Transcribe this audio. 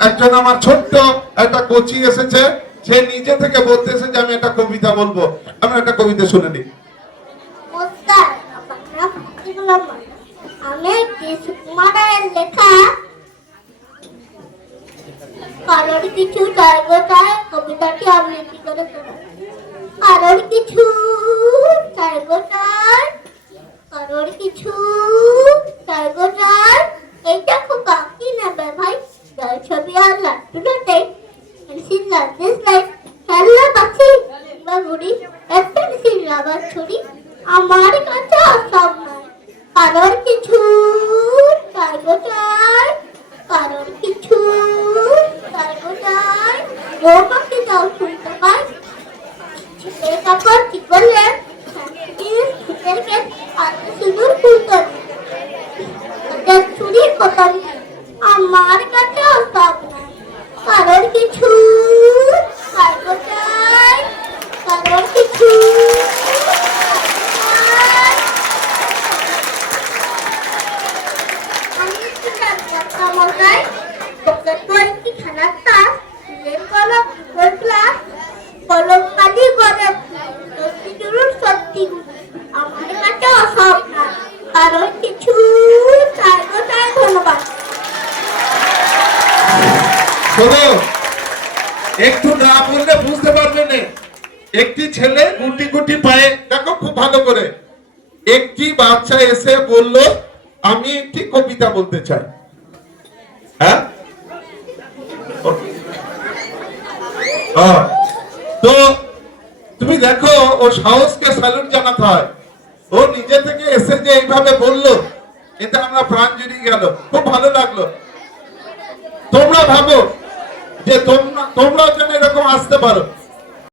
একজন আমার ছোট্ট একটা কোচিং এসেছে, সে নিজে থেকে বলতেছে যে আমি একটা কবিতা বলবো। আমরা একটা কবিতা শুনে নিই। আমি সুকুমারের লেখা কারোর কিছু চাইবটায় কবিতাটি আবৃত্তি করে শোনাই। কারোর কিছু চাইবটায়, কারোর কিছু চাইবটায়, এইটা খুব বাকি নেবে ভাই। জল ছবি আর লাট্টু লাটাই পেন্সিল লাগছিস লাইট খেলনা পাখি বা ঘুড়ি এক পেন্সিল রাবার ছুরি আমার কাছে সব নাই। কারোর কিছু চাইবটায়, কারোর কিছু চাইবটায়, ও পাখি যাও শুনতে পাই। ছিপের কাপড় কি করলে ছিপের কেস হাতে সিঁদুর খুলতে ছুরি কোথাও আমার কাছে সব নাই। কারোর কিছু চাইবটায়, কারোর কিছু একটু না বললে বুঝতে পারবে না। একটি ছেলে গুটি গুটি পায়ে, দেখো খুব ভালো করে, একটি বাচ্চা এসে বলল আমি একটি কবিতা বলতে চাই। হ্যাঁ, তো তুমি দেখো ও সাহসকে স্যালুট জানাতে হয়। ও নিজে থেকে এসে যে এইভাবে বললো, এতে আমরা প্রাণ জুড়িয়ে গেল, খুব ভালো লাগলো। তোমরা ভাবো যে তোমরা যেন এরকম আসতে পারো।